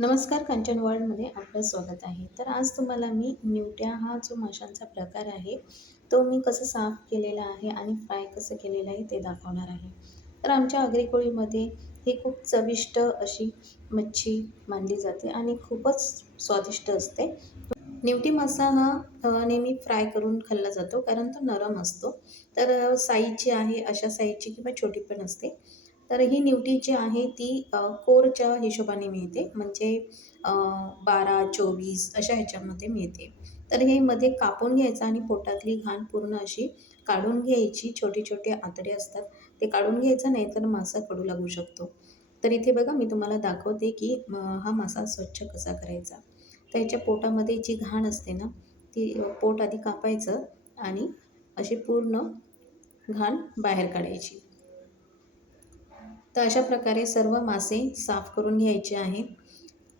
नमस्कार कांचन वर्ल्डमध्ये आपलं स्वागत आहे. तर आज तुम्हाला मी निवट्या हा जो माशांचा प्रकार आहे, तो मी कसं साफ केलेला आहे आणि फ्राय कसं केलेलं आहे ते दाखवणार आहे. तर आमच्या आगरी ही खूप चविष्ट अशी मच्छी मानली जाते आणि खूपच स्वादिष्ट असते. निवटी मासा हा नेहमी फ्राय करून खाल्ला जातो कारण तो नरम असतो. तर साईज जी आहे अशा साईजची किंवा छोटी पण असते. तर ही निवटी जी आहे ती कोरच्या हिशोबाने मिळते म्हणजे 12-24 अशा ह्याच्यामध्ये मिळते. तर हे मध्ये कापून घ्यायचं आणि पोटातली घाण पूर्ण अशी काढून घ्यायची. छोटे-छोटे आतडे असतात ते काढून घ्यायचं, नाहीतर मासा कडू लागू शकतो. तर इथे बघा मी तुम्हाला दाखवते की हा मासा स्वच्छ कसा करायचा. त्याच्या पोटामध्ये जी घाण असते ना, ती पोट आधी कापायचं आणि अशी पूर्ण घाण बाहेर काढायची. तर अशा प्रकारे सर्व मासे साफ करून घ्यायचे आहेत.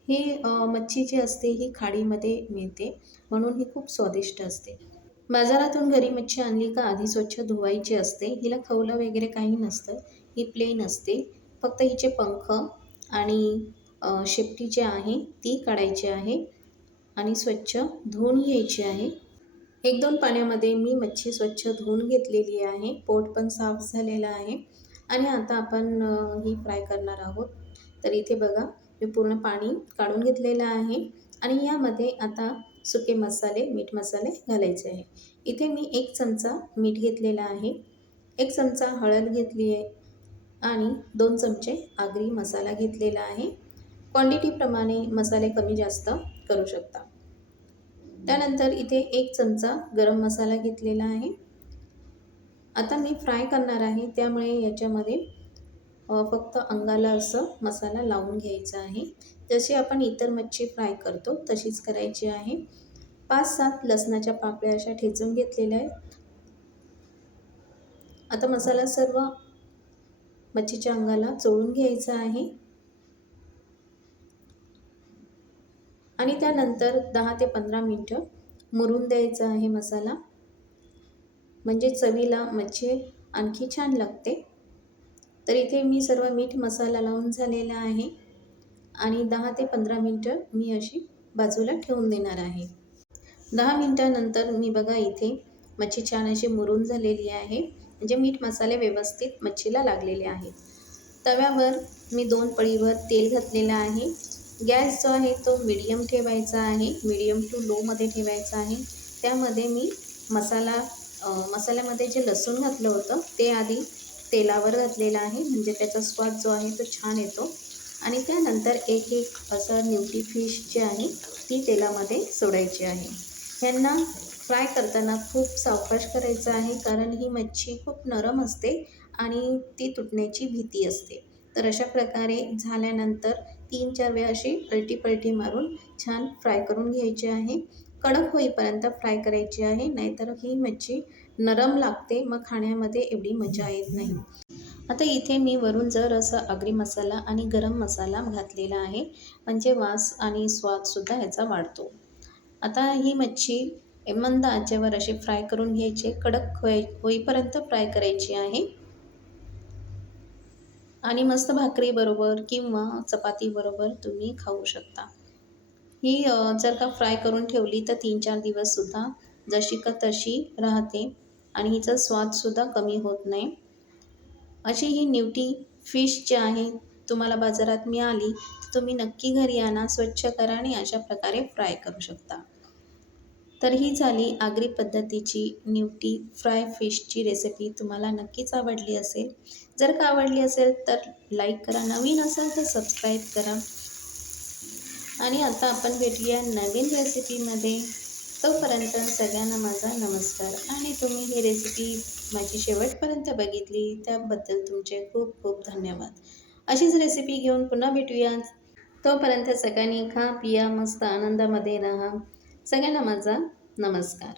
ही मच्छी जी असते ही खाडीमध्ये मिळते, म्हणून ही खूप स्वादिष्ट असते. बाजारातून घरी मच्छी आणली का आधी स्वच्छ धुवायची असते. हिला खवलं वगैरे काही नसतं. ही प्लेन असते. फक्त हिचे पंख आणि शेपटी जी आहे ती काढायची आहे आणि स्वच्छ धुवून घ्यायची आहे. 1-2 पाण्यामध्ये मी मच्छी स्वच्छ धुवून घेतलेली आहे. पोट पण साफ झालेलं आहे आणि आता आपण ही फ्राय करणार आहोत. तर इथे बघा मी पूर्ण पाणी काढून घेतलेलं आहे आणि यामध्ये आता सुके मसाले, मीठ मसाले घालायचे आहे. इथे मी 1 चमचा मीठ घेतलेला आहे, 1 चमचा हळद घेतली आहे आणि 2 चमचे आगरी मसाला घेतलेला आहे. क्वांटिटीप्रमाणे मसाले कमी जास्त करू शकता. त्यानंतर इथे 1 चमचा गरम मसाला घेतलेला आहे. आता मी फ्राय करणार आहे त्यामुळे याच्यामध्ये फक्त अंगाला असं मसाला लावून घ्यायचा आहे. जशी आपण इतर मच्छी फ्राय करतो तशीच करायची आहे. 5-7 लसणाच्या पाकळ्या अशा ठेचून घेतलेल्या आहेत. आता मसाला सर्व मच्छीच्या अंगाला चोळून घ्यायचा आहे आणि त्यानंतर 10 ते 15 मिनिटं मुरून द्यायचा आहे मसाला. म्हणजे चवीला मच्छी आणखी छान लागते. तर इथे मी सर्व मीठ मसाला लावून झालेला आहे आणि 10 ते 15 मिनिटं मी अशी बाजूला ठेवून देणार आहे. 10 मिनिटानंतर मी बघा इथे मच्छी छान अशी मुरून झालेली आहे. म्हणजे मीठ मसाले व्यवस्थित मच्छीला लागलेले आहेत. तव्यावर मी 2 पळीवर तेल घातलेलं आहे. गॅस जो आहे तो मीडियम ठेवायचा आहे. मीडियम टू लोमध्ये ठेवायचा आहे. त्यामध्ये मी मसाल्यामध्ये जे लसूण घातलं होतं ते आधी तेलावर घातलेलं आहे. म्हणजे त्याचा स्वाद जो आहे तो छान येतो आणि त्यानंतर एक असं निवटी फिश जी आहे ती तेलामध्ये सोडायची आहे. ह्यांना फ्राय करताना खूप सावकाश करायचं आहे कारण ही मच्छी खूप नरम असते आणि ती तुटण्याची भीती असते. तर अशा प्रकारे झाल्यानंतर 3-4 वेळा अशी पलटी मारून छान फ्राय करून घ्यायची आहे. कडक होईपर्यंत फ्राय करायची आहे, नाहीतर ही मच्छी नरम लागते, मग खाण्यामध्ये एवढी मजा येत नाही. आता इथे मी वरून जर असं आगरी मसाला आणि गरम मसाला घातलेला आहे, म्हणजे वास आणि स्वादसुद्धा ह्याचा वाढतो. आता ही मच्छी मंद आचेवर अशी फ्राय करून घ्यायची, कडक होईपर्यंत फ्राय करायची आहे आणि मस्त भाकरीबरोबर किंवा चपातीबरोबर तुम्ही खाऊ शकता. ही जर का फ्राय करून ठेवली तर 3-4 दिवससुद्धा जशी का तशी राहते आणि हिचा स्वादसुद्धा कमी होत नाही. अशी ही निवटी फिश जी आहे तुम्हाला बाजारात मिळाली तर तुम्ही नक्की घरी आणा, स्वच्छ करा आणि अशा प्रकारे फ्राय करू शकता. तर ही झाली आगरी पद्धतीची निवटी फ्राय फिशची रेसिपी. तुम्हाला नक्कीच आवडली असेल. जर का आवडली असेल तर लाईक करा, नवीन असाल तर सबस्क्राईब करा आणि आता आपण भेटूया नवीन रेसिपीमध्ये. तोपर्यंत सगळ्यांना माझा नमस्कार आणि तुम्ही ही रेसिपी माझी शेवटपर्यंत बघितली त्याबद्दल तुमचे खूप खूप धन्यवाद. अशीच रेसिपी घेऊन पुन्हा भेटूया. तोपर्यंत सगळ्यांनी खा, पिया, मस्त आनंदामध्ये राहा. सगळ्यांना माझा नमस्कार.